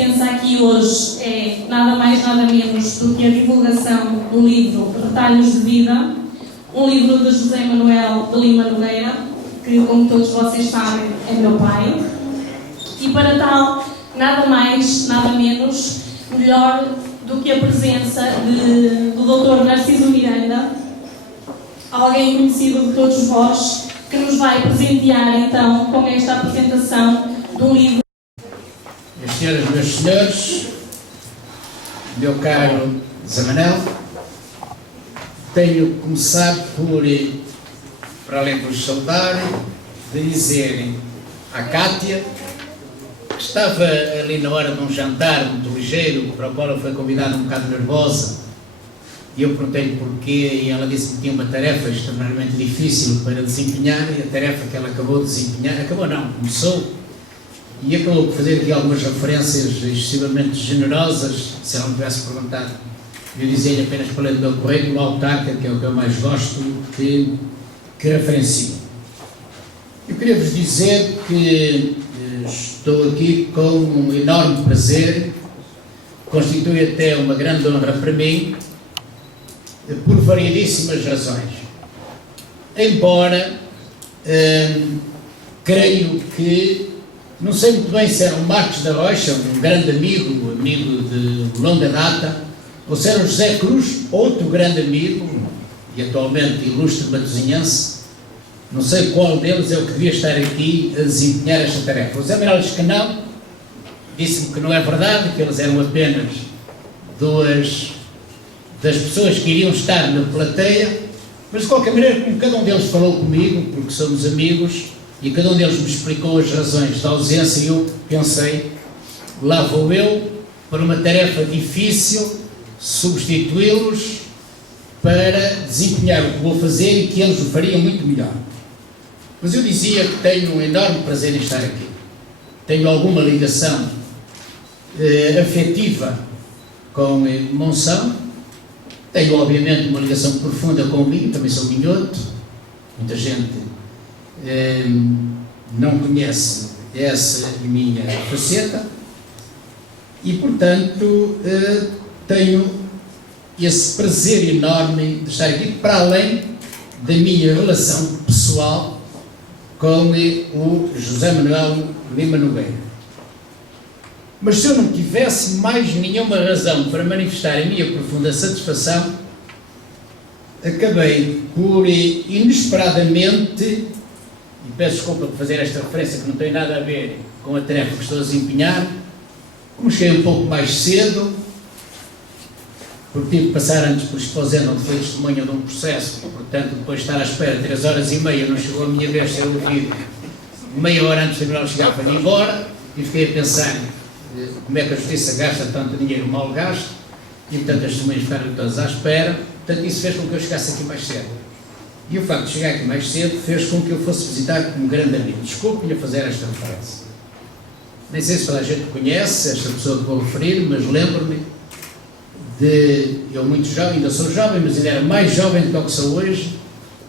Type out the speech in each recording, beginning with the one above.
presença aqui hoje é nada mais, nada menos do que a divulgação do livro Retalhos de Vida, um livro de José Manuel de Lima Nogueira, que, como todos vocês sabem, é meu pai. E para tal, nada mais, nada menos, melhor do que a presença do Dr. Narciso Miranda, alguém conhecido de todos vós, que nos vai presentear então com esta apresentação do livro. Minhas senhoras, meus senhores, meu caro Zé Manel, tenho que começar por, para além de vos saudar, de dizer à Cátia, que estava ali na hora de um jantar muito ligeiro, para o qual ela foi convidada um bocado nervosa, e eu perguntei-lhe porquê, e ela disse que tinha uma tarefa extremamente difícil para desempenhar, e a tarefa que ela acabou de desempenhar, acabou não, começou, e acabou por fazer aqui algumas referências excessivamente generosas. Se ela me tivesse perguntado, eu dizia-lhe apenas para ler do meu currículo, o autarca, que é o que eu mais gosto, que referencio. Eu queria vos dizer que estou aqui com um enorme prazer, constitui até uma grande honra para mim, por variedíssimas razões. Embora creio que, não sei muito bem se era o Marcos da Rocha, um grande amigo de longa data, ou se era o José Cruz, outro grande amigo, e atualmente ilustre matosinhense, não sei qual deles é o que devia estar aqui a desempenhar esta tarefa. O Zé Manuel disse que não, disse-me que não é verdade, que eles eram apenas duas das pessoas que iriam estar na plateia, mas de qualquer maneira, como cada um deles falou comigo, porque somos amigos, e cada um deles me explicou as razões da ausência, e eu pensei, lá vou eu, para uma tarefa difícil, substituí-los para desempenhar o que vou fazer e que eles o fariam muito melhor. Mas eu dizia que tenho um enorme prazer em estar aqui. Tenho alguma ligação afetiva com Monção. Tenho, obviamente, uma ligação profunda com o vinho. Também sou minhoto. Muita gente não conhece essa minha faceta. E, portanto, tenho esse prazer enorme de estar aqui, para além da minha relação pessoal com o José Manuel Lima Nogueira. Mas se eu não tivesse mais nenhuma razão para manifestar a minha profunda satisfação, acabei por inesperadamente, e peço desculpa por fazer esta referência que não tem nada a ver com a tarefa que estou a desempenhar, como cheguei um pouco mais cedo, porque tive que passar antes por Esposenda, onde foi testemunha de um processo, portanto, depois de estar à espera 3 horas e meia, não chegou a minha vez de ser ouvido, meia hora antes de terminar de chegar para ir embora, e fiquei a pensar como é que a Justiça gasta tanto dinheiro mal gasto, e portanto as testemunhas ficaram todas à espera, portanto isso fez com que eu chegasse aqui mais cedo. E o facto de chegar aqui mais cedo fez com que eu fosse visitar um grande amigo. Desculpe-me a fazer esta referência. Nem sei se toda a gente conhece esta pessoa que vou referir, mas lembro-me de eu muito jovem, ainda sou jovem, mas ainda era mais jovem do que o que sou hoje,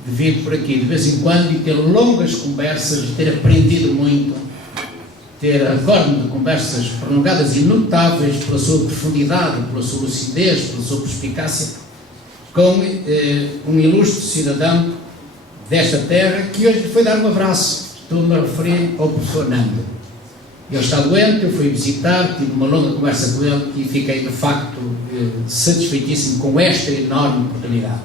de vir por aqui de vez em quando e ter longas conversas, de ter aprendido muito, recordo-me de conversas prolongadas e notáveis pela sua profundidade, pela sua lucidez, pela sua perspicácia, com um ilustre cidadão desta terra que hoje lhe foi dar um abraço. Estou-me a referir ao professor Nando. Ele está doente, eu fui visitar, tive uma longa conversa com ele e fiquei de facto satisfeitíssimo com esta enorme oportunidade.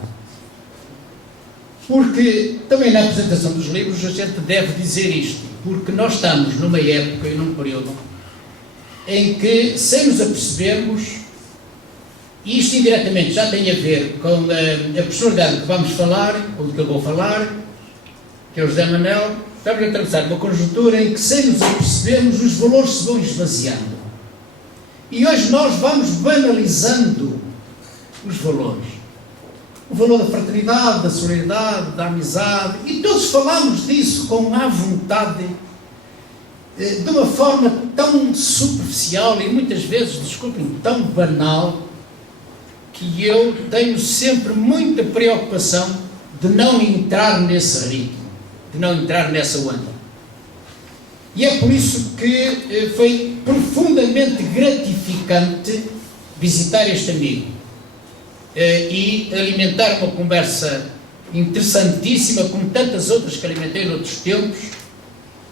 Porque também na apresentação dos livros a gente deve dizer isto, porque nós estamos numa época e num período em que, sem nos apercebermos, e isto indiretamente já tem a ver com a personalidade que vamos falar, ou de que eu vou falar, que é o José Manuel, estamos a atravessar uma conjuntura em que, sem nos apercebermos, os valores se vão esvaziando. E hoje nós vamos banalizando os valores. O valor da fraternidade, da solidariedade, da amizade, e todos falamos disso com má vontade, de uma forma tão superficial e muitas vezes, desculpem, tão banal, que eu tenho sempre muita preocupação de não entrar nesse ritmo, de não entrar nessa onda. E é por isso que foi profundamente gratificante visitar este amigo e alimentar uma conversa interessantíssima, como tantas outras que alimentei noutros tempos,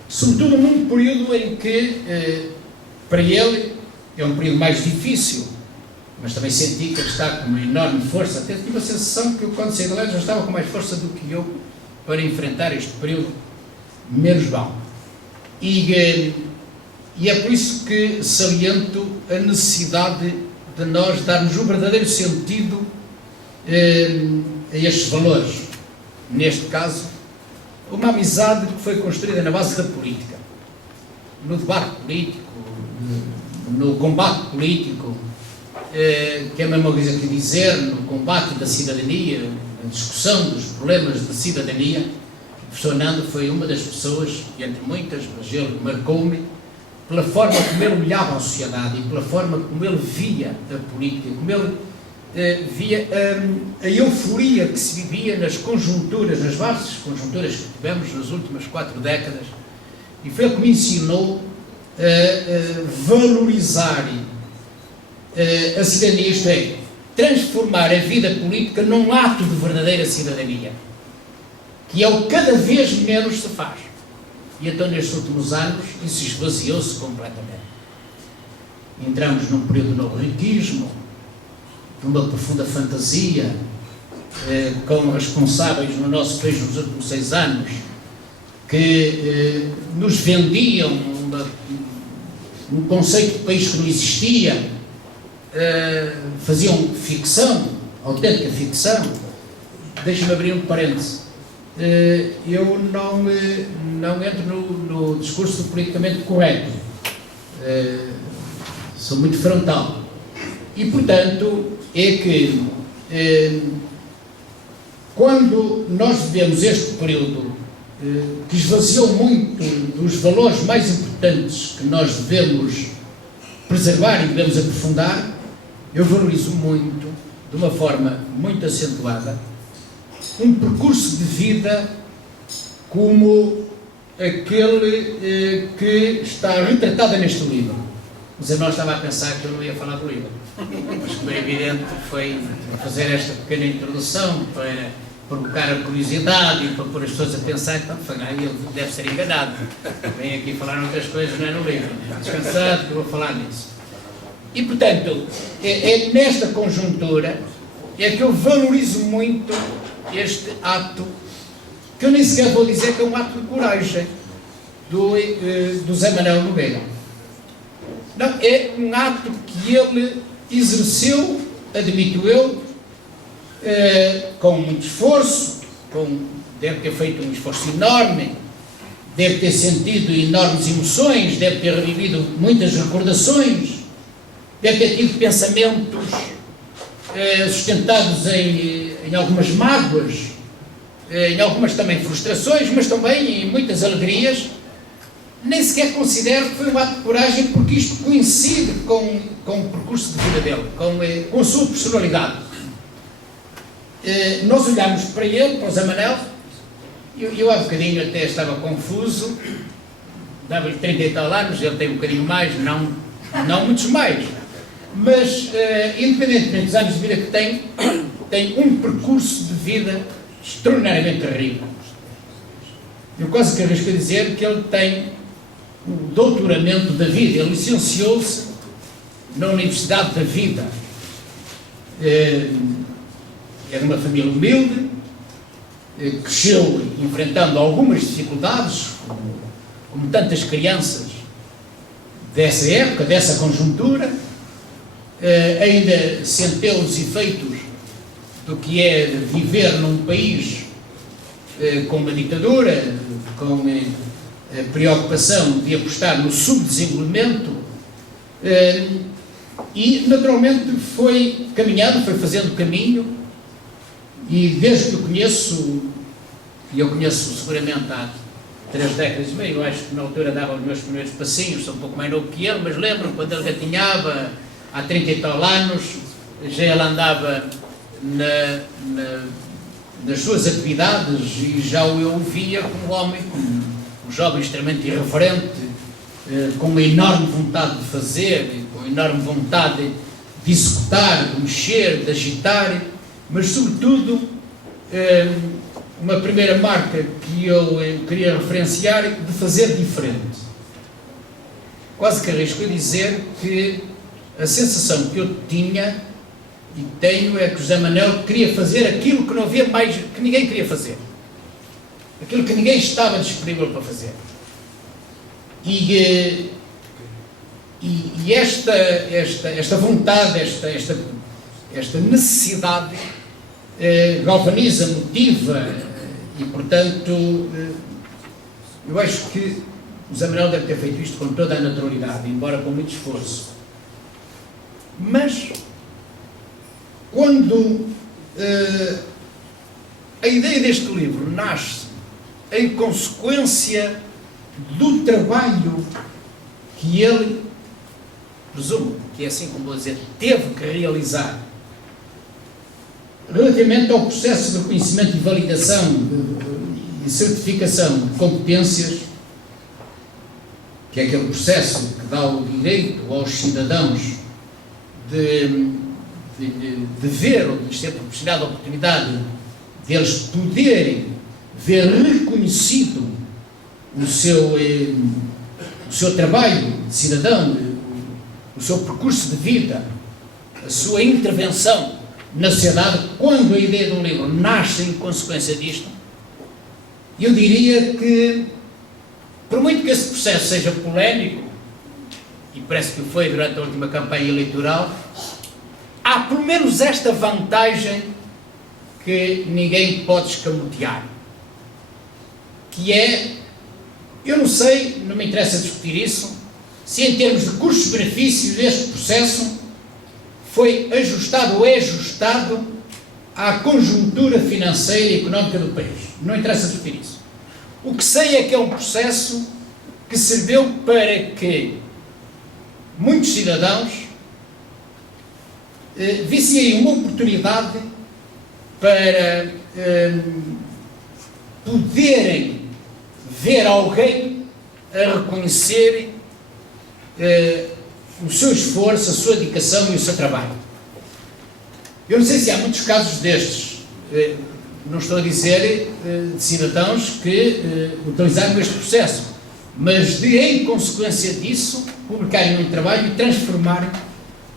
sobretudo num período em que, para ele, é um período mais difícil, mas também senti que ele está com uma enorme força. Até tive a sensação que eu, quando saí de lá, já estava com mais força do que eu para enfrentar este período menos mau. E é por isso que saliento a necessidade de nós darmos um verdadeiro sentido a estes valores. Neste caso, uma amizade que foi construída na base da política, no debate político, no combate político, que é a mesma coisa que dizer, no combate da cidadania, na discussão dos problemas da cidadania. O professor Nando foi uma das pessoas, entre muitas, mas ele marcou-me pela forma como ele olhava a sociedade e pela forma como ele via a política, como ele via a euforia que se vivia nas conjunturas, nas várias conjunturas que tivemos nas últimas 4 décadas, e foi ele que me ensinou a valorizar a cidadania, isto é, transformar a vida política num ato de verdadeira cidadania, que é o que cada vez menos se faz. E então, nestes últimos anos, isso esvaziou-se completamente. Entramos num período de novo riquismo, de uma profunda fantasia, com responsáveis no nosso país nos últimos 6 anos, que nos vendiam um conceito de país que não existia, faziam ficção, autêntica ficção. Deixa-me abrir um parêntese. Eu não entro no discurso politicamente correto, sou muito frontal, e portanto é que quando nós vivemos este período que esvaziou muito dos valores mais importantes que nós devemos preservar e devemos aprofundar, eu valorizo muito, de uma forma muito acentuada, um percurso de vida como aquele que está retratado neste livro. Mas eu não estava a pensar que eu não ia falar do livro, mas como é evidente, foi fazer esta pequena introdução para provocar a curiosidade e para pôr as pessoas a pensar, então, ele deve ser enganado, vem aqui falar outras coisas, não é no livro, descansado que eu vou falar nisso. E portanto, é nesta conjuntura é que eu valorizo muito este ato, que eu nem sequer vou dizer que é um ato de coragem do Zé Manuel Nogueira. Não, é um ato que ele exerceu, admito eu, com muito esforço, deve ter feito um esforço enorme, deve ter sentido enormes emoções, deve ter revivido muitas recordações, deve ter tido pensamentos sustentados em algumas mágoas, em algumas também frustrações, mas também em muitas alegrias. Nem sequer considero que foi um ato de coragem, porque isto coincide com o percurso de vida dele, com a sua personalidade. Nós olhámos para ele, para o Zé Manuel, eu há bocadinho até estava confuso, dava-lhe 30 e tal anos, ele tem um bocadinho mais, não muitos mais, mas independentemente dos anos de vida que tem um percurso de vida extraordinariamente rico. Eu quase que arrisco a dizer que ele tem o doutoramento da vida, ele licenciou-se na Universidade da Vida. É de uma família humilde, cresceu enfrentando algumas dificuldades, como tantas crianças dessa época, dessa conjuntura, ainda sentiu os efeitos do que é viver num país com uma ditadura, com a preocupação de apostar no subdesenvolvimento, e naturalmente foi caminhando, foi fazendo caminho, e desde que o conheço, e eu conheço seguramente há 3 décadas e meia, eu acho que na altura dava os meus primeiros passinhos, sou um pouco mais novo que ele, mas lembro quando ele gatinhava há 30 e tal anos, já ele andava nas suas atividades e já o eu via como um homem, como um jovem extremamente irreverente, com uma enorme vontade de fazer, com uma enorme vontade de executar, de mexer, de agitar, mas sobretudo uma primeira marca que eu queria referenciar, de fazer diferente. Quase que arrisco a dizer que a sensação que eu tinha e tenho é que José Manuel queria fazer aquilo que não havia mais, que ninguém queria fazer. Aquilo que ninguém estava disponível para fazer. E esta vontade, esta necessidade galvaniza, motiva e, portanto, eu acho que o José Manuel deve ter feito isto com toda a naturalidade, embora com muito esforço. Mas, quando a ideia deste livro nasce em consequência do trabalho que ele, presumo que é assim como vou dizer, teve que realizar relativamente ao processo de reconhecimento e validação e certificação de competências, que é aquele processo que dá o direito aos cidadãos de ver, ou de lhes ser proporcionada a oportunidade de eles poderem ver reconhecido o seu trabalho de cidadão, o seu percurso de vida, a sua intervenção na sociedade. Quando a ideia de um livro nasce em consequência disto, eu diria que, por muito que esse processo seja polémico, e parece que o foi durante a última campanha eleitoral, há pelo menos esta vantagem que ninguém pode escamotear, que é, eu não sei, não me interessa discutir isso, se em termos de custos-benefícios este processo foi ajustado ou é ajustado à conjuntura financeira e económica do país. Não interessa discutir isso. O que sei é que é um processo que serviu para que muitos cidadãos vissem aí uma oportunidade para poderem ver alguém a reconhecer o seu esforço, a sua dedicação e o seu trabalho. Eu não sei se há muitos casos destes, não estou a dizer de cidadãos que utilizaram este processo, mas de, em consequência disso, publicarem um trabalho e transformarem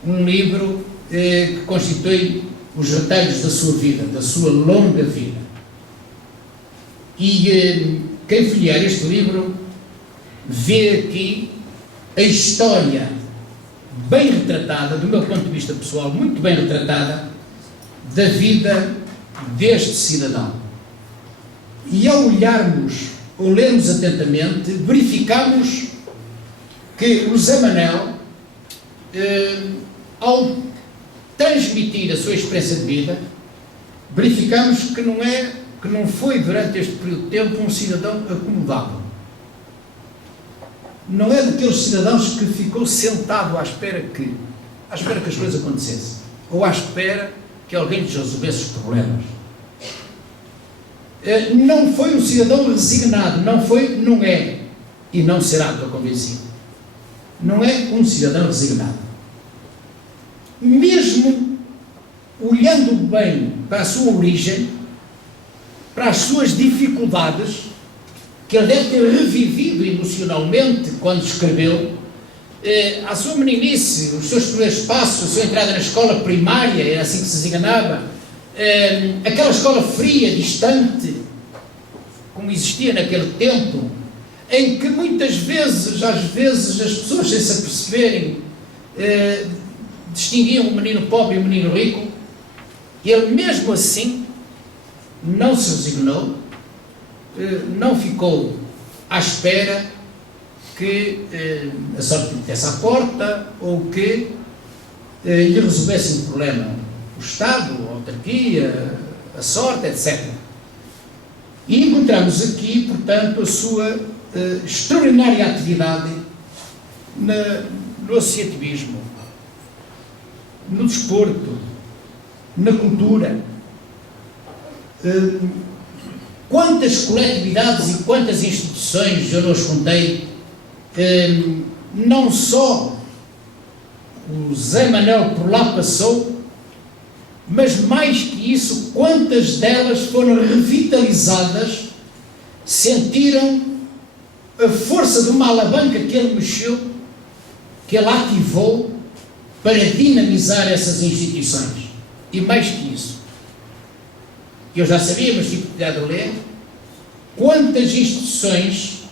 um livro que constitui os retalhos da sua vida, da sua longa vida. E quem folhear este livro vê aqui a história bem retratada, do meu ponto de vista pessoal, muito bem retratada, da vida deste cidadão. E ao olharmos, ou lermos atentamente, verificamos que o José Manuel, ao transmitir a sua experiência de vida, verificamos que não foi durante este período de tempo um cidadão acomodado. Não é daqueles cidadãos que ficou sentado à espera que as coisas acontecessem, ou à espera que alguém lhes resolvesse os problemas. Não foi um cidadão resignado, não é, e não será, estou convencido. Não é um cidadão resignado. Mesmo olhando bem para a sua origem, para as suas dificuldades, que ele deve ter revivido emocionalmente quando escreveu, a sua meninice, os seus primeiros passos, a sua entrada na escola primária, era assim que se desenganava, aquela escola fria, distante, como existia naquele tempo, em que muitas vezes, às vezes, as pessoas, sem se aperceberem, distinguiam o menino pobre e o menino rico. Ele, mesmo assim, não se resignou, não ficou à espera que a sorte lhe desse à porta ou que lhe resolvesse um problema. O Estado, a autarquia, a sorte, etc. E encontramos aqui, portanto, a sua extraordinária atividade no associativismo, no desporto, na cultura. Quantas coletividades e quantas instituições, eu não as contei, não só o Zé Manuel por lá passou, mas mais que isso, quantas delas foram revitalizadas, sentiram a força de uma alavanca que ele mexeu, que ele ativou para dinamizar essas instituições. E mais que isso, eu já sabia, mas tive cuidado de ler, quantas instituições,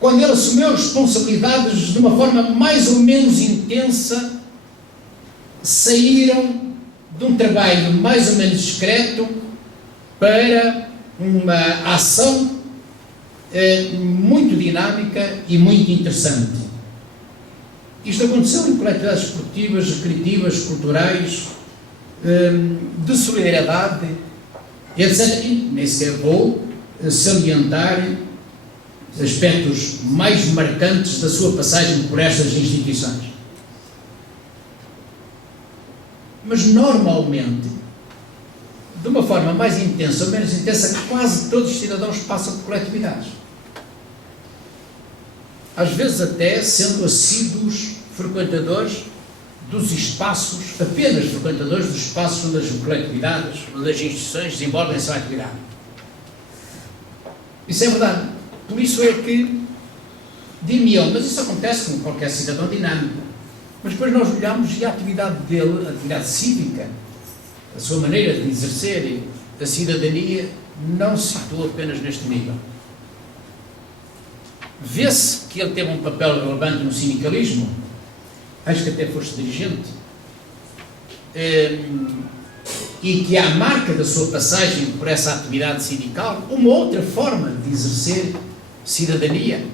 quando ele assumiu responsabilidades de uma forma mais ou menos intensa, saíram de um trabalho mais ou menos discreto para uma ação muito dinâmica e muito interessante. Isto aconteceu em coletividades esportivas, recreativas, culturais, de solidariedade, etc. E nem sequer vou salientar aspectos mais marcantes da sua passagem por estas instituições. Mas normalmente, de uma forma mais intensa ou menos intensa, quase todos os cidadãos passam por coletividades. Às vezes até sendo assíduos frequentadores dos espaços, apenas frequentadores dos espaços onde as coletividades, onde as instituições desenvolvem a sua atividade. Isso é verdade. Por isso é que, dir-me-ão, mas isso acontece com qualquer cidadão dinâmico. Mas depois nós olhamos e a atividade dele, a atividade cívica, a sua maneira de exercer a cidadania, não se situa apenas neste nível. Vê-se que ele teve um papel relevante no sindicalismo, acho que até foste dirigente, e que à marca da sua passagem por essa atividade sindical, uma outra forma de exercer cidadania.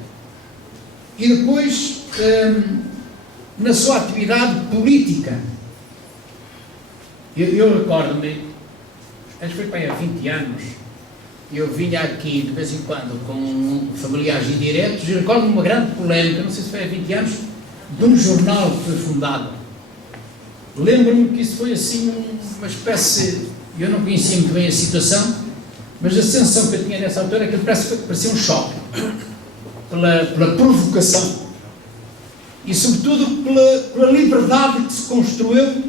E depois, na sua atividade política, eu recordo-me, acho que foi para aí há 20 anos, eu vinha aqui de vez em quando com familiares indiretos e recordo-me uma grande polémica, não sei se foi há 20 anos, de um jornal que foi fundado. Lembro-me que isso foi assim uma espécie, eu não conhecia muito bem a situação, mas a sensação que eu tinha nessa altura é que parecia um choque, pela provocação e sobretudo pela liberdade que se construiu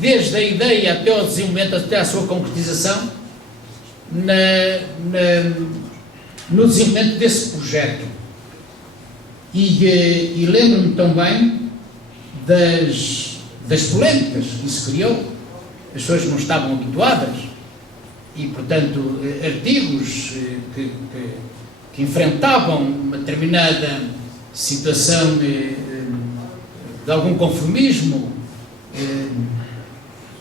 desde a ideia até ao desenvolvimento, até à sua concretização, no desenvolvimento desse projeto. E lembro-me também das polémicas que isso criou. As pessoas não estavam habituadas e, portanto, artigos que enfrentavam uma determinada situação de algum conformismo.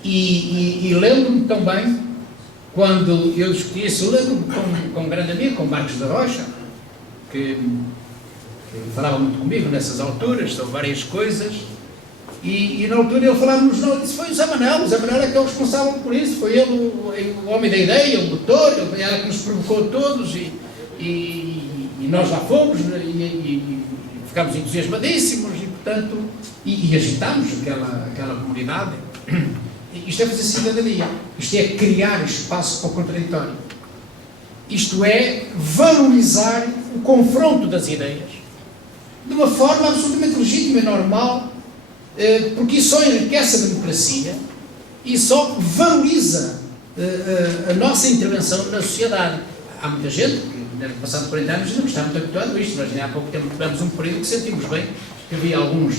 E lembro-me também, quando eu discuti isso, lembro-me com um grande amigo, com Marcos da Rocha, que falava muito comigo nessas alturas sobre várias coisas, e na altura ele falava-nos, não, isso foi o Zé Manuel é que é o responsável por isso, foi ele o homem da ideia, o motor, ele era que nos provocou a todos, e nós lá fomos, e ficámos entusiasmadíssimos, e portanto, e agitámos aquela comunidade. Isto é fazer cidadania, isto é criar espaço para o contraditório, isto é valorizar o confronto das ideias de uma forma absolutamente legítima e normal, porque isso só enriquece a democracia e só valoriza a nossa intervenção na sociedade. Há muita gente que, no passado 40 anos, não está muito habituado a isto. Nós há pouco tempo tivemos um período que sentimos bem que havia alguns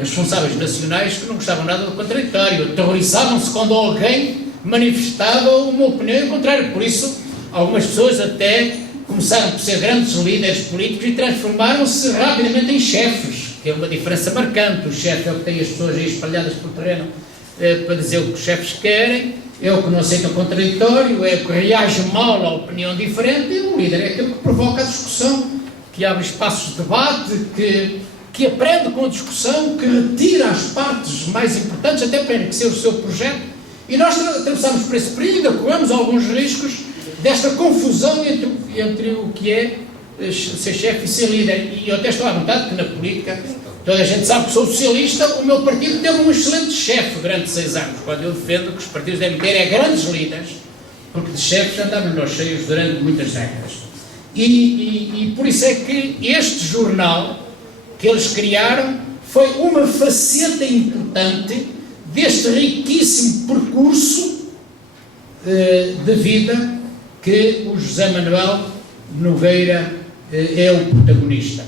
responsáveis nacionais que não gostavam nada do contraditório, aterrorizavam-se quando alguém manifestava uma opinião contrária. Por isso, algumas pessoas até começaram por ser grandes líderes políticos e transformaram-se rapidamente em chefes, que é uma diferença marcante. O chefe é o que tem as pessoas aí espalhadas pelo terreno para dizer o que os chefes querem, é o que não aceita o contraditório, é o que reage mal à opinião diferente, e o líder é aquele que provoca a discussão, que abre espaços de debate, que aprende com a discussão, que retira as partes mais importantes até para enriquecer o seu projeto. E nós atravessamos por esse período e corremos alguns riscos desta confusão entre o que é ser chefe e ser líder. E eu até estou à vontade que na política, toda a gente sabe que sou socialista, o meu partido teve um excelente chefe durante 6 anos, quando eu defendo que os partidos devem ter grandes líderes, porque de chefes andavam nós cheios durante muitas décadas. E por isso é que este jornal que eles criaram foi uma faceta importante deste riquíssimo percurso de vida que o José Manuel Nogueira é o protagonista.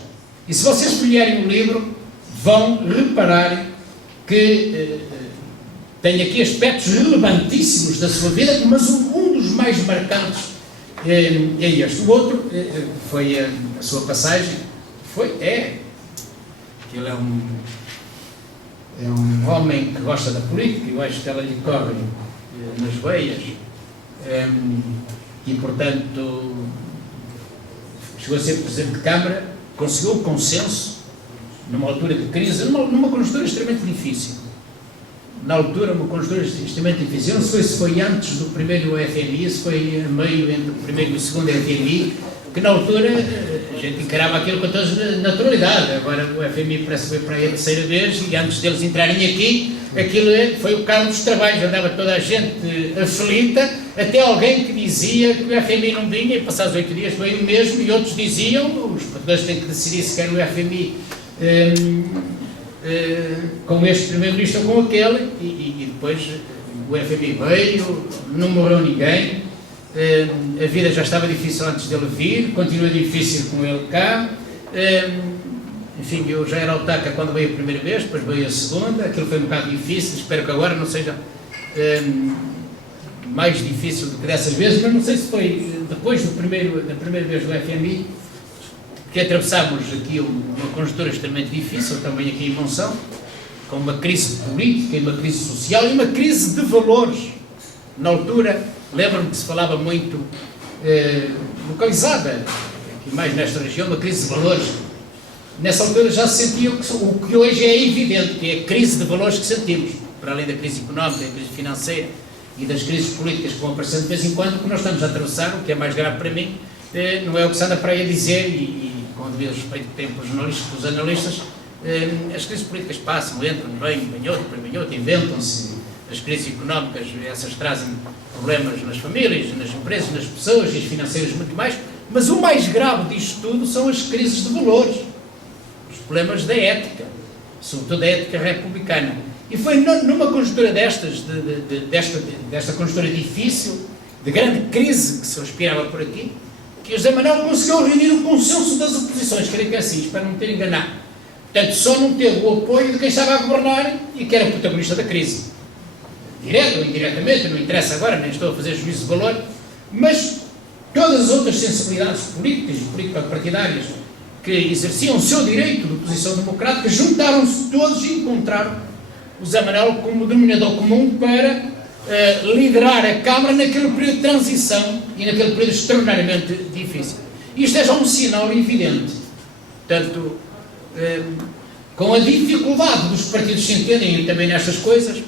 E se vocês folhearem o livro, vão reparar que tem aqui aspectos relevantíssimos da sua vida, mas um dos mais marcantes é este. O outro foi a sua passagem, ele é um homem que gosta da política, eu acho que ela lhe corre nas veias, e portanto chegou a ser Presidente de Câmara, conseguiu o consenso numa altura de crise, numa conjuntura extremamente difícil. Na altura, uma conjuntura extremamente difícil. Eu não sei se foi antes do primeiro FMI, se foi a meio entre o primeiro e o segundo FMI, que na altura a gente encarava aquilo com toda naturalidade. Agora o FMI parece que foi para aí a terceira vez, e antes deles entrarem aqui, aquilo foi o cabo dos trabalhos, andava toda a gente aflita, até alguém que dizia que o FMI não vinha, e passados 8 dias veio o mesmo, e outros diziam, os portugueses têm que decidir se querem o FMI com este primeiro-ministro ou com aquele, e depois o FMI veio, não morreu ninguém, a vida já estava difícil antes dele vir, continua difícil com ele cá, enfim, eu já era autarca quando veio a primeira vez, depois veio a segunda, aquilo foi um bocado difícil, espero que agora não seja mais difícil do que dessas vezes, mas não sei se foi depois da primeira vez do FMI, que atravessámos aqui uma conjuntura extremamente difícil, também aqui em Monção, com uma crise política, uma crise social e uma crise de valores. Na altura, lembro-me que se falava muito, localizada, aqui mais nesta região, uma crise de valores. Nessa altura já se sentia o que hoje é evidente, que é a crise de valores que sentimos, para além da crise económica, da crise financeira e das crises políticas que vão aparecendo de vez em quando, o que nós estamos a atravessar, o que é mais grave para mim, não é o que se anda para aí a dizer, e com o devido respeito que tem pelos analistas, as crises políticas passam, entram, vêm outro, inventam-se. As crises económicas, essas trazem problemas nas famílias, nas empresas, nas pessoas, e as financeiras muito mais, mas o mais grave disto tudo são as crises de valores, os problemas da ética, sobretudo da ética republicana. E foi numa conjuntura desta conjuntura difícil, de grande crise que se respirava por aqui, que o José Manuel conseguiu reunir o consenso das oposições, creio que é assim, espero não me ter enganado. Portanto, só não teve o apoio de quem estava a governar e que era o protagonista da crise. Direto ou indiretamente, não interessa agora, nem estou a fazer juízo de valor, mas todas as outras sensibilidades políticas e político-partidárias que exerciam o seu direito de oposição democrática juntaram-se todos e encontraram o José Manuel como denominador comum para liderar a Câmara naquele período de transição e naquele período extraordinariamente difícil. Isto é já um sinal evidente. Portanto, com a dificuldade dos partidos se entenderem também nestas coisas,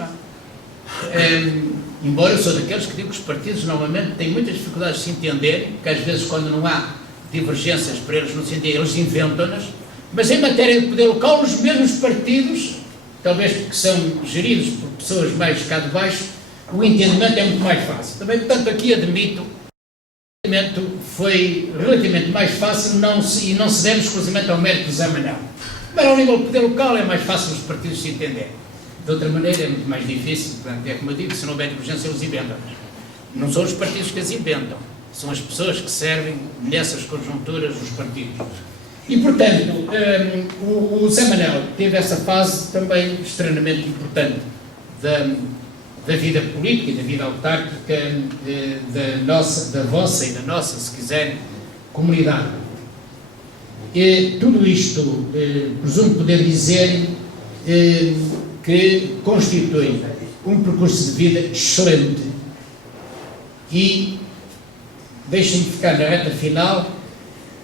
embora eu sou daqueles que digo que os partidos normalmente têm muitas dificuldades de se entenderem, porque às vezes quando não há divergências para eles não se entenderem, eles inventam-nas, mas em matéria de poder local, os mesmos partidos, talvez porque são geridos por pessoas mais cá de baixo, o entendimento é muito mais fácil. Também, portanto, aqui admito que o entendimento foi relativamente mais fácil e não se deve exclusivamente ao mérito do José Manuel. Mas ao nível do poder local é mais fácil os partidos se entenderem. De outra maneira é muito mais difícil, portanto, é como eu digo, se não houver divergência eles inventam. Não são os partidos que as inventam, são as pessoas que servem nessas conjunturas dos partidos. E, portanto, o José Manuel teve essa fase também extremamente importante da vida política e da vida autárquica da vossa e da nossa, se quiserem, comunidade. E tudo isto, presumo poder dizer que constitui um percurso de vida excelente. E deixem-me ficar na reta final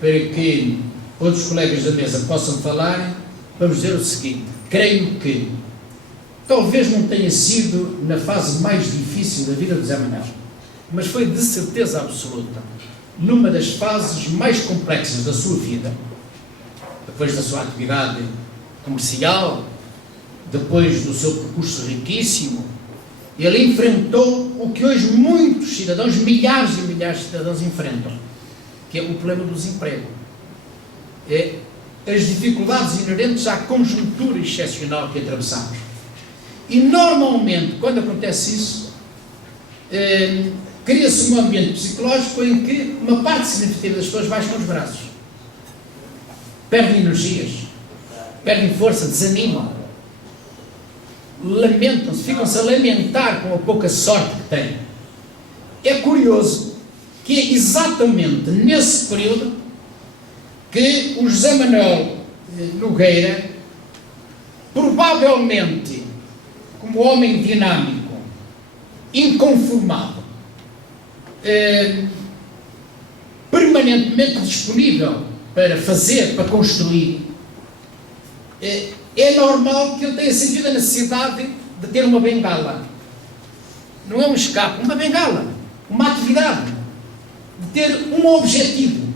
para que outros colegas da mesa possam falar. Vamos dizer o seguinte: creio que talvez não tenha sido na fase mais difícil da vida de José Manuel, mas foi de certeza absoluta numa das fases mais complexas da sua vida, depois da sua atividade comercial, depois do seu percurso riquíssimo. Ele enfrentou o que hoje muitos cidadãos, milhares e milhares de cidadãos enfrentam, que é o problema do desemprego. É as dificuldades inerentes à conjuntura excepcional que atravessamos. E normalmente, quando acontece isso, cria-se um ambiente psicológico em que uma parte significativa das pessoas baixam os braços, perdem energias, perdem força, desanimam, lamentam-se, ficam-se a lamentar com a pouca sorte que têm. É curioso que é exatamente nesse período que o José Manuel Nogueira, provavelmente como homem dinâmico, inconformado, permanentemente disponível para fazer, para construir, é normal que ele tenha sentido a necessidade de ter uma bengala. Não é um escape, uma bengala, uma atividade, de ter um objetivo,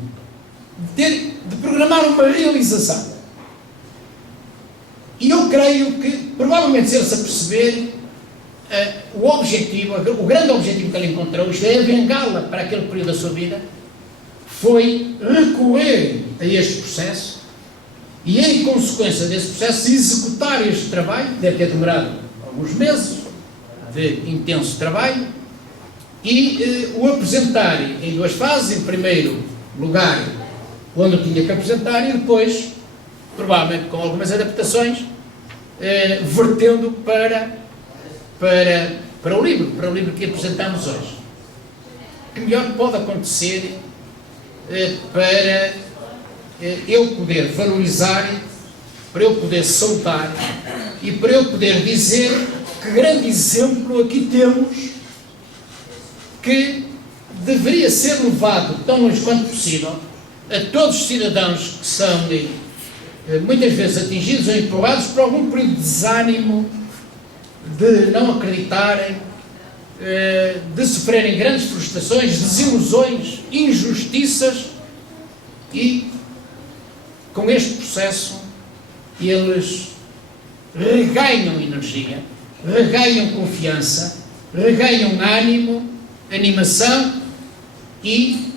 de programar uma realização. E eu creio que, provavelmente, se ele se aperceber, o objetivo, o grande objetivo que ele encontrou, isto é a bengala para aquele período da sua vida, foi recorrer a este processo e, em consequência desse processo, executar este trabalho, deve ter demorado alguns meses de intenso trabalho, e o apresentar em duas fases. Em primeiro lugar, onde eu tinha que apresentar, e depois, provavelmente com algumas adaptações, vertendo para o livro que apresentamos hoje. O que melhor pode acontecer para eu poder valorizar, para eu poder saudar e para eu poder dizer que grande exemplo aqui temos, que deveria ser levado tão longe quanto possível a todos os cidadãos que são muitas vezes atingidos ou empurrados por algum período de desânimo, de não acreditarem, de sofrerem grandes frustrações, desilusões, injustiças, e com este processo eles reganham energia, reganham confiança, reganham ânimo, animação, e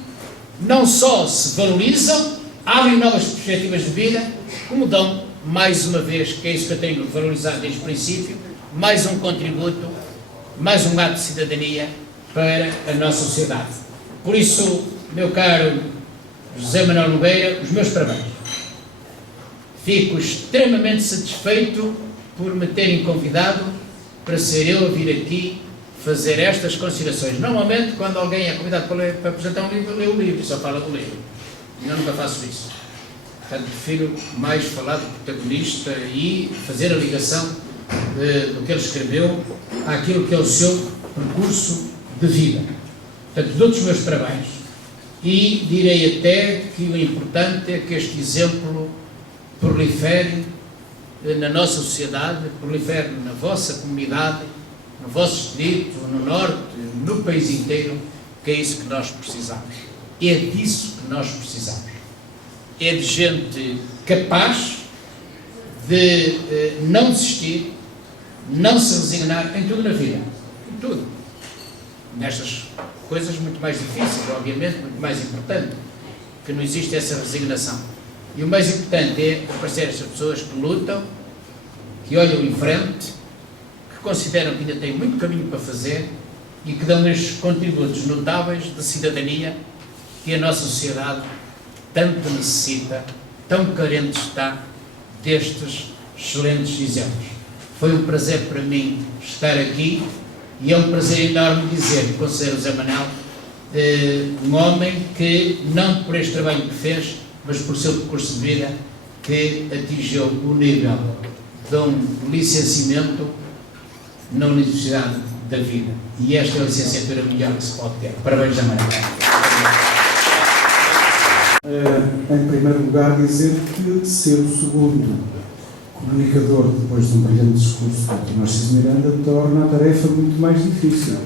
não só se valorizam, abrem novas perspectivas de vida, como dão, mais uma vez, que é isso que eu tenho valorizado desde o princípio, mais um contributo, mais um ato de cidadania para a nossa sociedade. Por isso, meu caro José Manuel Nogueira, os meus parabéns. Fico extremamente satisfeito por me terem convidado para ser eu a vir aqui fazer estas considerações. Normalmente, quando alguém é convidado para apresentar um livro, lê o livro e só fala do livro. Eu nunca faço isso. Portanto, prefiro mais falar do protagonista e fazer a ligação do que ele escreveu àquilo que é o seu percurso de vida. Portanto, dou-te os meus parabéns e direi até que o importante é que este exemplo prolifere na nossa sociedade, prolifere na vossa comunidade, no vosso distrito, no norte, no país inteiro, que é isso que nós precisamos. É disso que nós precisamos. É de gente capaz de não desistir, não se resignar em tudo na vida. Em tudo. Nestas coisas muito mais difíceis, obviamente, muito mais importante, que não existe essa resignação. E o mais importante é aparecer estas pessoas que lutam, que olham em frente, que consideram que ainda têm muito caminho para fazer e que dão estes contributos notáveis de cidadania que a nossa sociedade tanto necessita, tão carente está destes excelentes exemplos. Foi um prazer para mim estar aqui e é um prazer enorme dizer que considero o José Manuel um homem que, não por este trabalho que fez, mas por seu percurso de vida, que atingiu o nível de um licenciamento na Universidade da Vida. E esta é a licenciatura melhor que se pode ter. Parabéns, José Manuel. Em primeiro lugar, dizer que ser o segundo comunicador depois de um brilhante discurso do Narciso Miranda torna a tarefa muito mais difícil.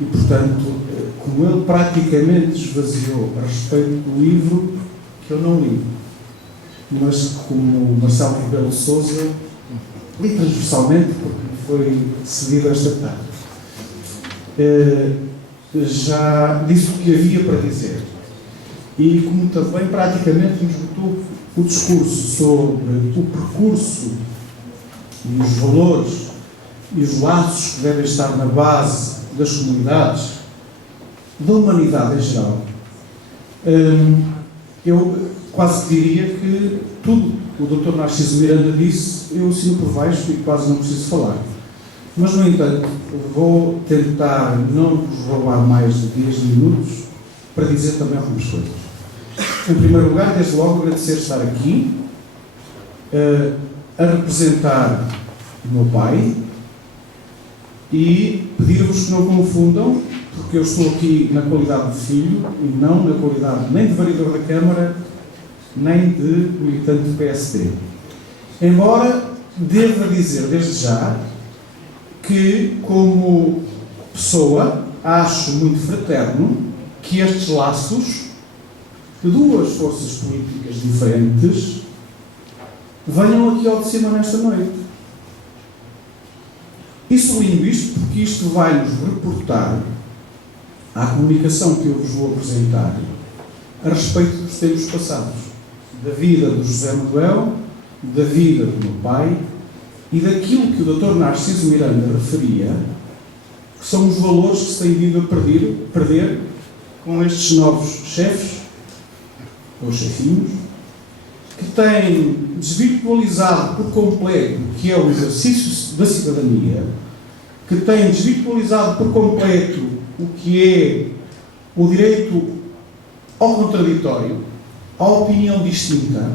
E, portanto, como ele praticamente esvaziou a respeito do livro, que eu não li, mas como o Marcelo Rebelo de Sousa, li transversalmente, porque foi cedido esta tarde, já disse o que havia para dizer. e como também praticamente nos botou o discurso sobre o percurso e os valores e os laços que devem estar na base das comunidades, da humanidade em geral, eu quase que diria que tudo o Dr. Narciso Miranda disse, eu assino por baixo e quase não preciso falar. Mas, no entanto, vou tentar não vos roubar mais de 10 minutos para dizer também algumas coisas. Em primeiro lugar, desde logo, agradecer estar aqui a representar o meu pai e pedir-vos que não confundam, porque eu estou aqui na qualidade de filho e não na qualidade nem de vereador da Câmara, nem de militante do PSD. Embora deva dizer desde já que, como pessoa, acho muito fraterno que estes laços de duas forças políticas diferentes venham aqui ao de cima nesta noite. E sublinho isto porque isto vai-nos reportar à comunicação que eu vos vou apresentar a respeito dos tempos passados, da vida do José Manuel, da vida do meu pai e daquilo que o Dr. Narciso Miranda referia, que são os valores que se têm vindo a perder com estes novos chefes, ou chefinhos, que têm desvirtualizado por completo o que é o exercício da cidadania, que têm desvirtualizado por completo o que é o direito ao contraditório, à opinião distinta,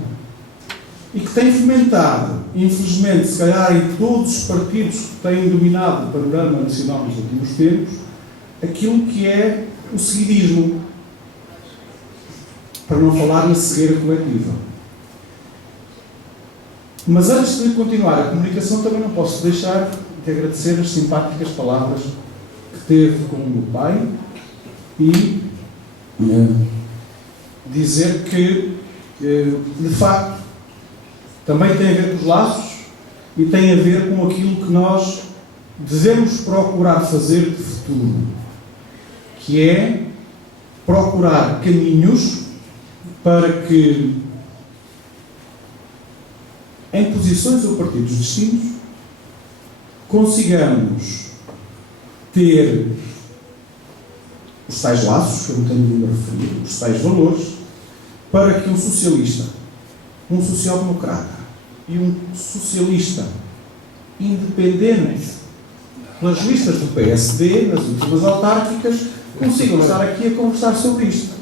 e que têm fomentado, infelizmente, se calhar em todos os partidos que têm dominado o panorama nacional nos últimos tempos, aquilo que é o seguidismo, para não falar na cegueira coletiva. Mas antes de continuar a comunicação, também não posso deixar de agradecer as simpáticas palavras que teve com o meu pai e dizer que, de facto, também tem a ver com os laços e tem a ver com aquilo que nós devemos procurar fazer de futuro, que é procurar caminhos para que, em posições ou partidos distintos, consigamos ter os tais laços, que eu não tenho vindo a referir, os tais valores, para que um socialista, um social-democrata e um socialista independente pelas listas do PSD, nas últimas autárquicas, consigam estar aqui a conversar sobre isto.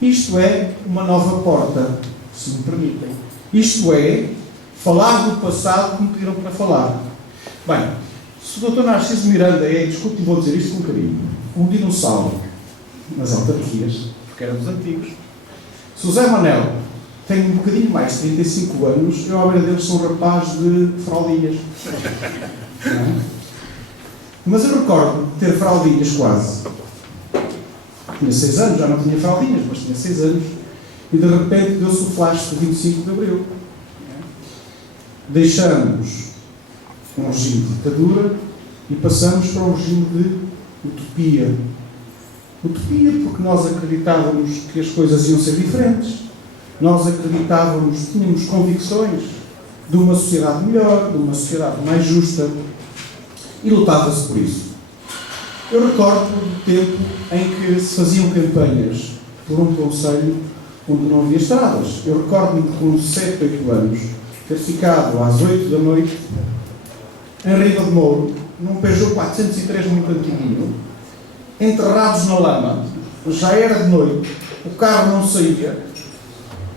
Isto é uma nova porta, se me permitem. Isto é falar do passado como pediram para falar. Bem, se o Dr. Narciso Miranda é, desculpe, vou dizer isto com carinho, um dinossauro nas autarquias, porque era dos antigos. Se o Zé Manel tem um bocadinho mais de 35 anos, eu, à beira deles, sou um rapaz de fraldinhas. Não é? Mas eu recordo de ter fraldinhas quase. Tinha 6 anos, já não tinha fraldinhas, mas tinha 6 anos. E de repente deu-se o flash de 25 de Abril. Deixamos um regime de ditadura e passamos para um regime de utopia. Utopia porque nós acreditávamos que as coisas iam ser diferentes. Nós acreditávamos, tínhamos convicções de uma sociedade melhor, de uma sociedade mais justa, e lutava-se por isso. Eu recordo do tempo em que se faziam campanhas por um concelho onde não havia estradas. Eu recordo-me de, com 7, 8 anos, ter ficado às 8 da noite em Riva de Mouro, num Peugeot 403 muito antiguinho, enterrados na lama, já era de noite, o carro não saía,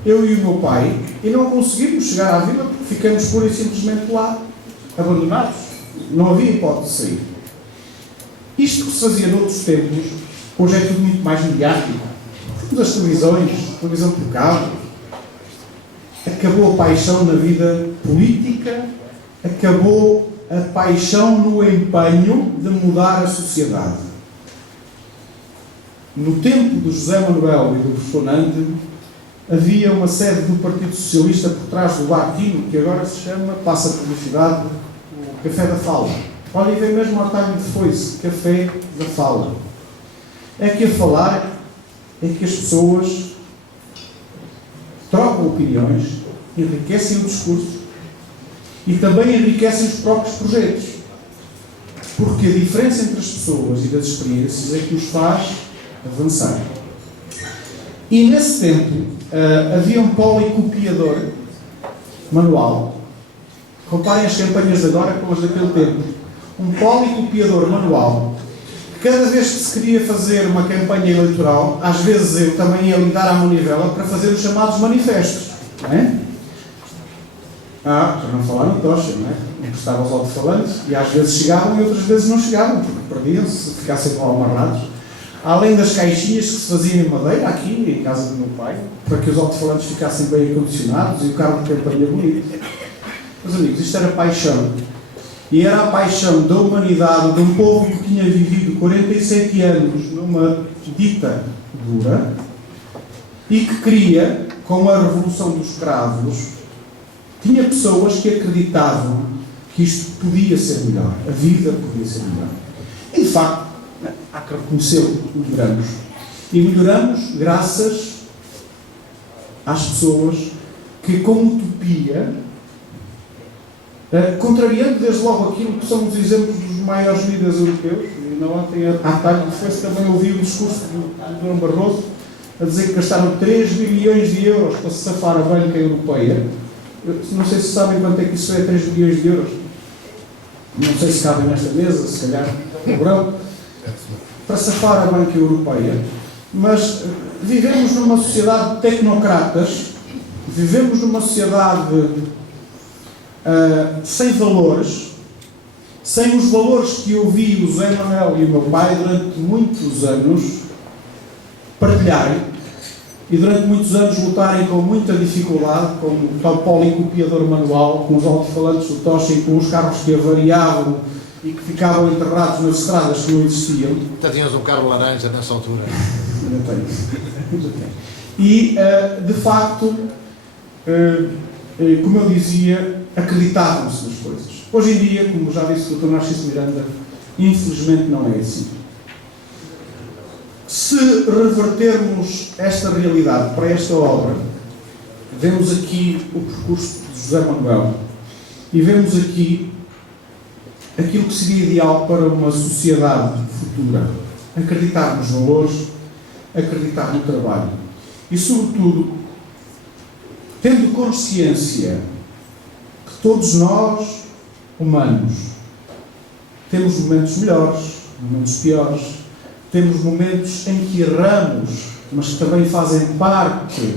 eu e o meu pai, e não conseguimos chegar à vila porque ficamos pura e simplesmente lá, abandonados. Não havia hipótese de sair. Isto que se fazia noutros tempos, hoje é tudo muito mais mediático. Temos as televisões, televisão por cabo. Acabou a paixão na vida política, acabou a paixão no empenho de mudar a sociedade. No tempo do José Manuel e do professor Nande, havia uma sede do Partido Socialista por trás do Latino, que agora se chama, passa a publicidade, o Café da Fala. Podem ver mesmo o atalho de foice, Café da Fala. É que a falar é que as pessoas trocam opiniões, enriquecem o discurso e também enriquecem os próprios projetos. Porque a diferença entre as pessoas e das experiências é que nos faz avançar. E nesse tempo havia um policopiador manual. Comparem as campanhas de agora com as daquele tempo. Um policopiador manual. Cada vez que se queria fazer uma campanha eleitoral, às vezes eu também ia ligar à manivela para fazer os chamados manifestos. Não é? Para não falar no tocha, não é? Emprestava aos alto-falantes e às vezes chegavam e outras vezes não chegavam, porque perdiam-se, se ficassem mal amarrados. Além das caixinhas que se faziam em madeira, aqui em casa do meu pai, para que os alto-falantes ficassem bem acondicionados e o carro de campanha bonito. Meus amigos, isto era paixão. E era a paixão da humanidade, de um povo que tinha vivido 47 anos numa dita dura e que queria, com a revolução dos escravos, tinha pessoas que acreditavam que isto podia ser melhor, a vida podia ser melhor. E de facto, há que reconhecê-lo, melhoramos. E melhoramos graças às pessoas que, com utopia, contrariando desde logo aquilo que são os exemplos dos maiores líderes europeus, e ainda ontem à tarde foi-se também ouvir o discurso do Dr. Barroso a dizer que gastaram 3 bilhões de euros para se safar a banca europeia. Não sei se sabem quanto é que isso é, 3 bilhões de euros. Não sei se cabem nesta mesa, se calhar cobrão, para safar a banca europeia. Mas vivemos numa sociedade de tecnocratas, vivemos numa sociedade sem valores, sem os valores que eu vi o José Manuel e o meu pai durante muitos anos partilharem e durante muitos anos lutarem com muita dificuldade, com o tal policopiador manual, com os alto-falantes do tocha e com os carros que avariavam e que ficavam enterrados nas estradas que não existiam. Já tinhas um carro laranja nessa altura. Ainda tenho. E, de facto, como eu dizia, acreditavam-se nas coisas. Hoje em dia, como já disse o Dr. Narciso Miranda, infelizmente não é assim. Se revertermos esta realidade para esta obra, vemos aqui o percurso de José Manuel e vemos aqui aquilo que seria ideal para uma sociedade futura. Acreditar nos valores, acreditar no trabalho e, sobretudo, tendo consciência que todos nós, humanos, temos momentos melhores, momentos piores, temos momentos em que erramos, mas que também fazem parte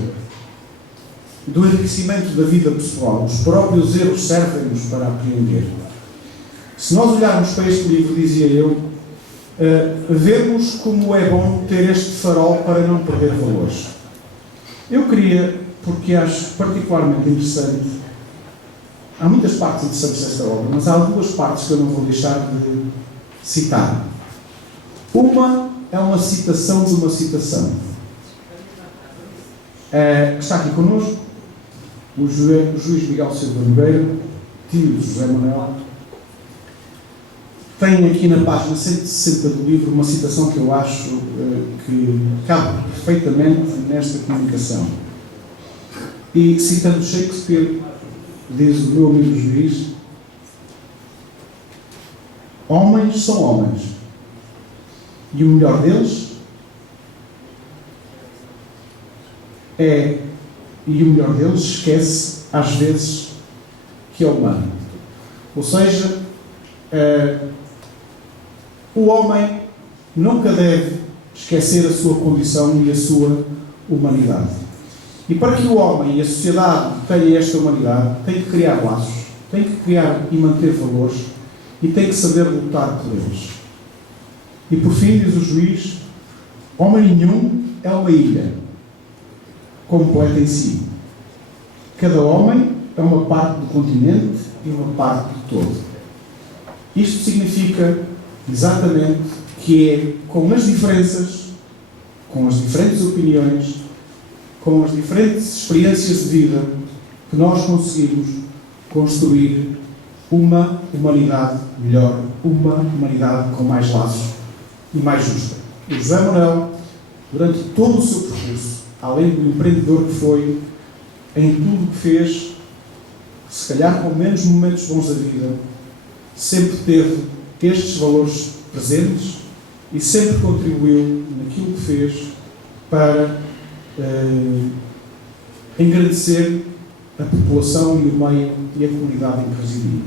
do enriquecimento da vida pessoal. Os próprios erros servem-nos para aprender. Se nós olharmos para este livro, dizia eu, vemos como é bom ter este farol para não perder valores. Eu queria, porque acho particularmente interessante, há muitas partes interessantes desta obra, mas há duas partes que eu não vou deixar de citar. Uma é uma citação de uma citação. Está aqui connosco o juiz Miguel Silva Oliveira, tio de José Manuel. Tem aqui na página 160 do livro uma citação que eu acho que cabe perfeitamente nesta comunicação. E, citando Shakespeare, diz o meu amigo juiz: homens são homens. E o melhor deles esquece, às vezes, que é humano. Ou seja, o homem nunca deve esquecer a sua condição e a sua humanidade. E para que o homem e a sociedade tenham esta humanidade, tem que criar laços, tem que criar e manter valores e tem que saber lutar por eles. E por fim, diz o juiz, homem nenhum é uma ilha, completa em si. Cada homem é uma parte do continente e uma parte do todo. Isto significa exatamente que é com as diferenças, com as diferentes opiniões, com as diferentes experiências de vida, que nós conseguimos construir uma humanidade melhor, uma humanidade com mais laços e mais justa. O José Manuel, durante todo o seu percurso, além do empreendedor que foi, em tudo o que fez, se calhar com menos momentos bons da vida, sempre teve estes valores presentes e sempre contribuiu naquilo que fez para engrandecer a população e o meio e a comunidade em que residia.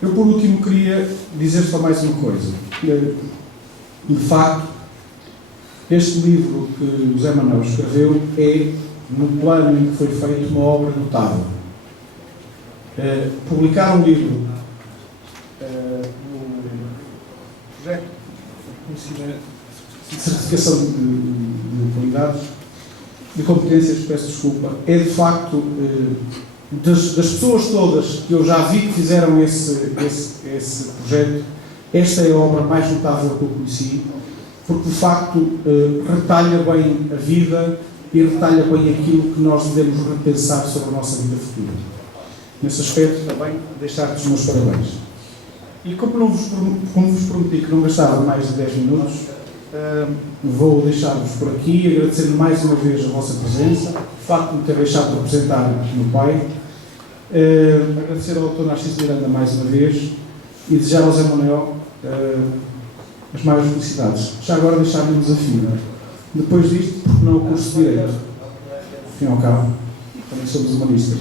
Eu, por último, queria dizer só mais uma coisa. De facto, este livro que o José Manuel escreveu é, no plano em que foi feito, uma obra notável. Publicar um livro no projeto de certificação de qualidades, de competências, peço desculpa, é de facto, das pessoas todas que eu já vi que fizeram esse projeto, esta é a obra mais notável que eu conheci, porque de facto retalha bem a vida e retalha bem aquilo que nós devemos repensar sobre a nossa vida futura. Nesse aspecto também deixar-vos os meus parabéns. E como vos prometi que não gastava mais de 10 minutos, vou deixar-vos por aqui, agradecendo mais uma vez a vossa presença, o facto de me ter deixado de representar o meu pai, agradecer ao Dr. Narciso Miranda mais uma vez e desejar ao Zé Manuel as maiores felicidades. Já agora deixar-lhe um desafio. Depois disto, porque não o curso de Direito? Ao fim e ao cabo, também somos humanistas.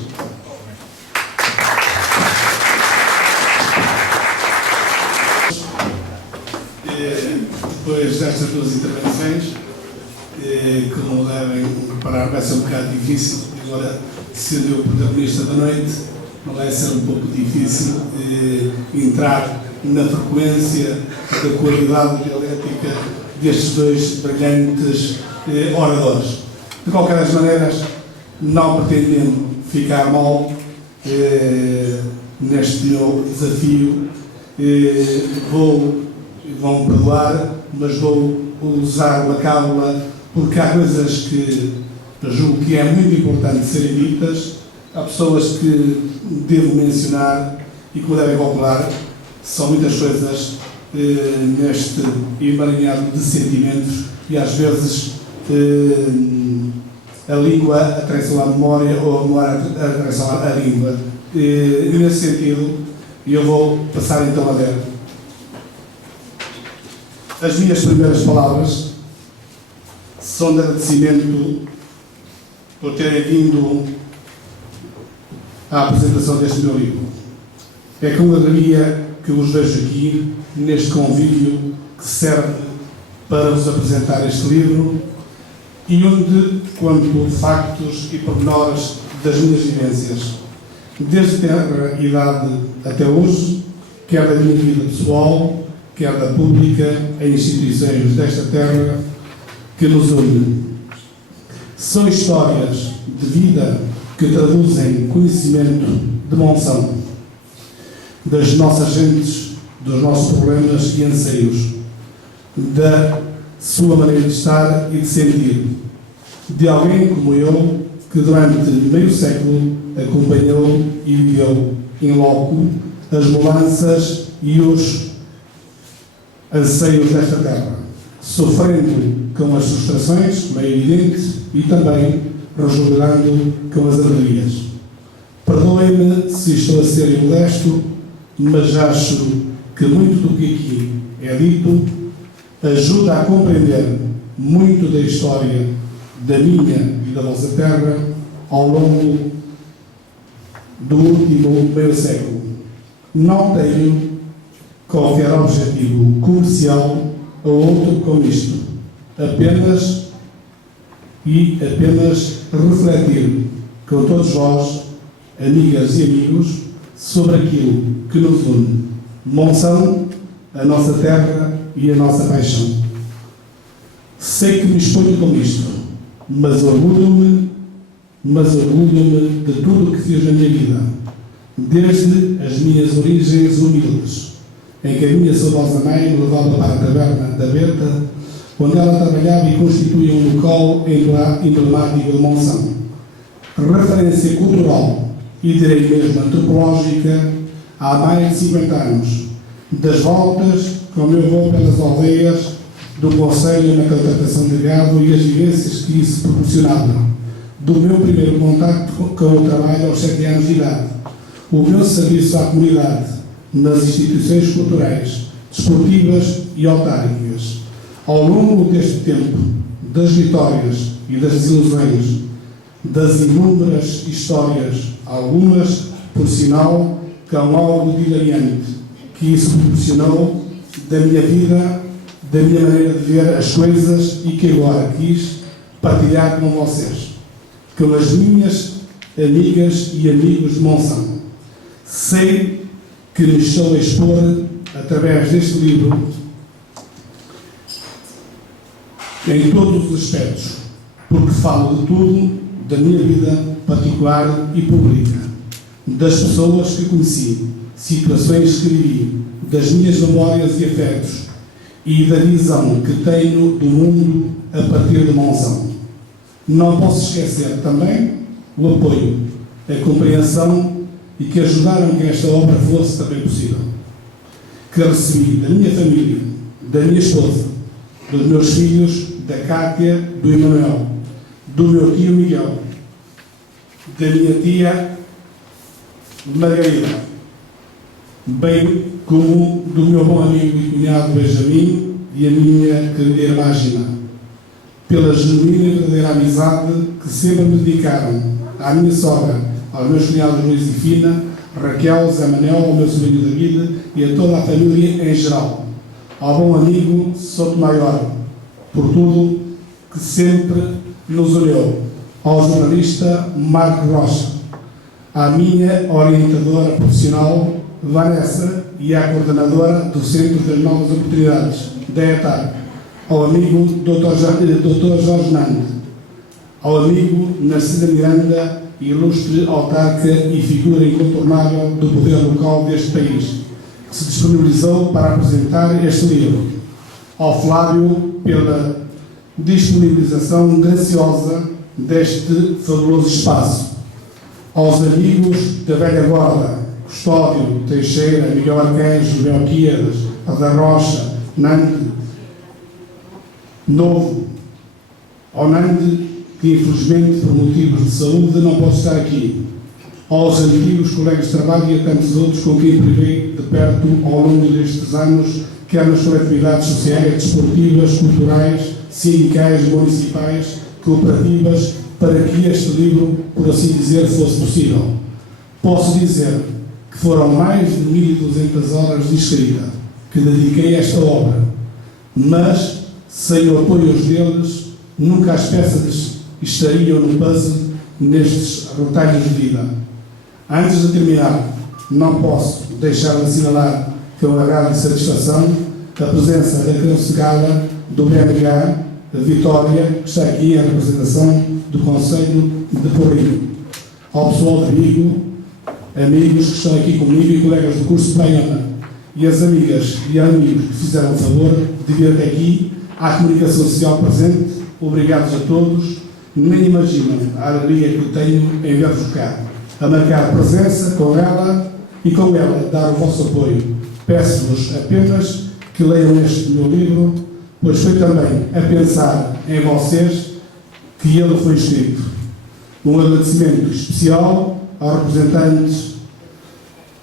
Depois destas duas intervenções, como devem reparar, vai ser um bocado difícil, agora, sendo eu o protagonista da noite, não vai ser um pouco difícil entrar na frequência da qualidade dialética destes dois brilhantes oradores. De qualquer das maneiras, não pretendendo ficar mal neste meu desafio, vão perdoar, mas vou usar uma cábula porque há coisas que julgo que é muito importante serem ditas, há pessoas que devo mencionar e que me devem calcular, são muitas coisas neste emaranhado de sentimentos e às vezes a língua atraiçoa a memória ou a memória atraiçoa a língua. E nesse sentido, eu vou passar então a ver. As minhas primeiras palavras são de agradecimento por terem vindo à apresentação deste meu livro. É com alegria que vos vejo aqui, neste convívio que serve para vos apresentar este livro e onde conto factos e pormenores das minhas vivências, desde a idade até hoje, quer da minha vida pessoal, quer da pública, em instituições desta terra que nos une. São histórias de vida que traduzem conhecimento de monção das nossas gentes, dos nossos problemas e anseios, da sua maneira de estar e de sentir, de alguém como eu, que durante meio século acompanhou e viveu em loco as mudanças e os anseios desta terra, sofrendo com as frustrações, como é evidente, e também rejubilando com as alegrias. Perdoem-me se estou a ser modesto, mas acho que muito do que aqui é dito ajuda a compreender muito da história da minha e da vossa terra ao longo do último meio século. Não tenho qualquer objetivo comercial ou outro com isto, apenas refletir com todos vós, amigas e amigos, sobre aquilo que nos une, Monção, a nossa terra e a nossa paixão. Sei que me exponho com isto, mas orgulho-me de tudo o que fiz na minha vida, desde as minhas origens humildes, em que a minha saudosa mãe me levava para a taberna da Beta, onde ela trabalhava e constituía um local emblemático de Monção. Referência cultural e direi mesmo antropológica há mais de 50 anos, das voltas com o meu avô pelas aldeias do concelho na contratação de gado e as vivências que isso proporcionava, do meu primeiro contacto com o trabalho aos 7 anos de idade, o meu serviço à comunidade nas instituições culturais, desportivas e autárquicas. Ao longo deste tempo, das vitórias e das desilusões, das inúmeras histórias, algumas, por sinal, com algo de hilariante, que isso proporcionou da minha vida, da minha maneira de ver as coisas e que agora quis partilhar com vocês, com as minhas amigas e amigos de Monção. Sei que me estou a expor, através deste livro, em todos os aspectos, porque falo de tudo, da minha vida particular e pública, das pessoas que conheci, situações que vivi, das minhas memórias e afetos e da visão que tenho do mundo a partir de Monção. Não posso esquecer também o apoio, a compreensão e que ajudaram que esta obra fosse também possível, que recebi da minha família, da minha esposa, dos meus filhos, da Cátia, do Emanuel, do meu tio Miguel, da minha tia Margarida, bem como do meu bom amigo e cunhado Benjamin e a minha querida irmã Gina, pela genuína e verdadeira amizade que sempre me dedicaram à minha sogra, aos meus cunhados Luís e Fina, Raquel, Zé Manel, ao meu sobrinho David e a toda a família em geral, ao bom amigo Sotomayor, por tudo que sempre nos uniu, ao jornalista Marco Rocha, à minha orientadora profissional Vanessa e à coordenadora do Centro das Novas Oportunidades, da ETAR, ao amigo Dr. Jorge Nando, ao amigo Narcisa Miranda, ilustre autarca e figura incontornável do poder local deste país, que se disponibilizou para apresentar este livro, ao Flávio pela disponibilização graciosa deste fabuloso espaço, aos amigos da velha guarda, Custódio, Teixeira, Miguel Arcanjo, Belquias, da Rocha, Nande, Novo, ao Nande, que infelizmente por motivos de saúde não pode estar aqui, aos antigos colegas de trabalho e a tantos outros com quem privei de perto ao longo destes anos, quer nas coletividades sociais, desportivas, culturais, sindicais, municipais, cooperativas, para que este livro, por assim dizer, fosse possível. Posso dizer que foram mais de 1.200 horas de escrita que dediquei a esta obra, mas, sem o apoio deles, nunca as peças estariam no puzzle nestes retalhos de vida. Antes de terminar, não posso deixar de assinalar com agrado e satisfação a presença da concejala do BNH, a Vitória, que está aqui em representação do Conselho de Porrinho. Ao pessoal de Vigo, amigos que estão aqui comigo e colegas do curso de Baiana, e as amigas e amigos que fizeram o favor de vir até aqui, à comunicação social presente, obrigados a todos. Nem imaginam a alegria que eu tenho em ver-vos cá, a marcar presença com ela e com ela dar o vosso apoio. Peço-vos apenas que leiam este meu livro, pois foi também a pensar em vocês que ele foi escrito. Um agradecimento especial aos representantes,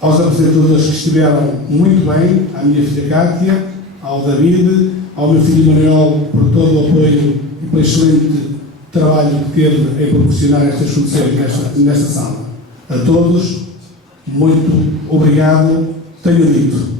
aos apresentadores que estiveram muito bem, à minha filha Cátia, ao David, ao meu filho Manuel por todo o apoio e pelo excelente trabalho que teve em proporcionar estas funções nesta sala. A todos, muito obrigado. Tenho dito.